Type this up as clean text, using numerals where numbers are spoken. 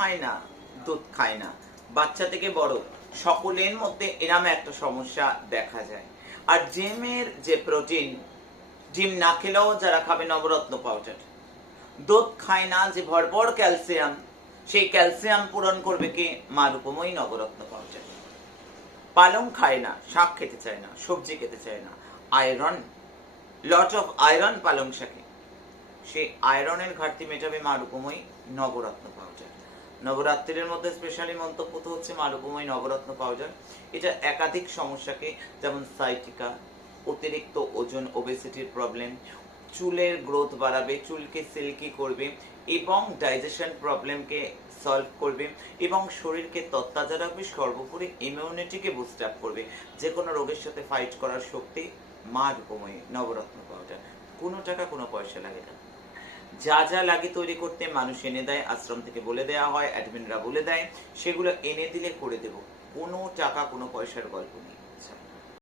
খায় না, দুধ খায় না, বাচ্চা থেকে বড় সকলের মধ্যে এরম একটা সমস্যা দেখা যায়। আর জিমের যে প্রোটিন, ডিম না খেলেও যারা খাবে নবরত্ন পাউডার, দুধ খায় না যে ভরপুর ক্যালসিয়াম, সেই ক্যালসিয়াম পূরণ করবে কি মা রূপময়ী নবরত্ন পাউডার। পালং খায় না, শাক খেতে চায় না, সবজি খেতে চায় না, আয়রন, লট অফ আয়রন পালং শাকে, সেই আয়রনের ঘাটতি মেটাবে মা রূপময়ী নবরত্ন পাউডার। নবরাত্রির মধ্যে স্পেশালি মন্তব্য তো হচ্ছে মা রূপময়ী নবরত্ন পাউডার। এটা একাধিক সমস্যাকে, যেমন সাইটিকা, অতিরিক্ত ওজন, ওবেসিটির প্রবলেম, চুলের গ্রোথ বাড়াবে, চুলকে সিল্কি করবে এবং ডাইজেশন প্রবলেমকে সলভ করবে এবং শরীরকে তরতাজা রাখবে, সর্বোপরি ইমিউনিটিকে বুস্ট আপ করবে। যে কোনো রোগের সাথে ফাইট করার শক্তি মা রূপময়ী নবরত্ন পাউডার। কোনো টাকা কোনো পয়সা লাগে না, যা যা লাগে তৈরি করতে মানুষ এনে দেয়, আশ্রম থেকে বলে দেওয়া হয়, অ্যাডমিনরা বলে দেয়, সেগুলো এনে দিলে করে দেব, কোনো টাকা কোনো পয়সার গল্প নেই।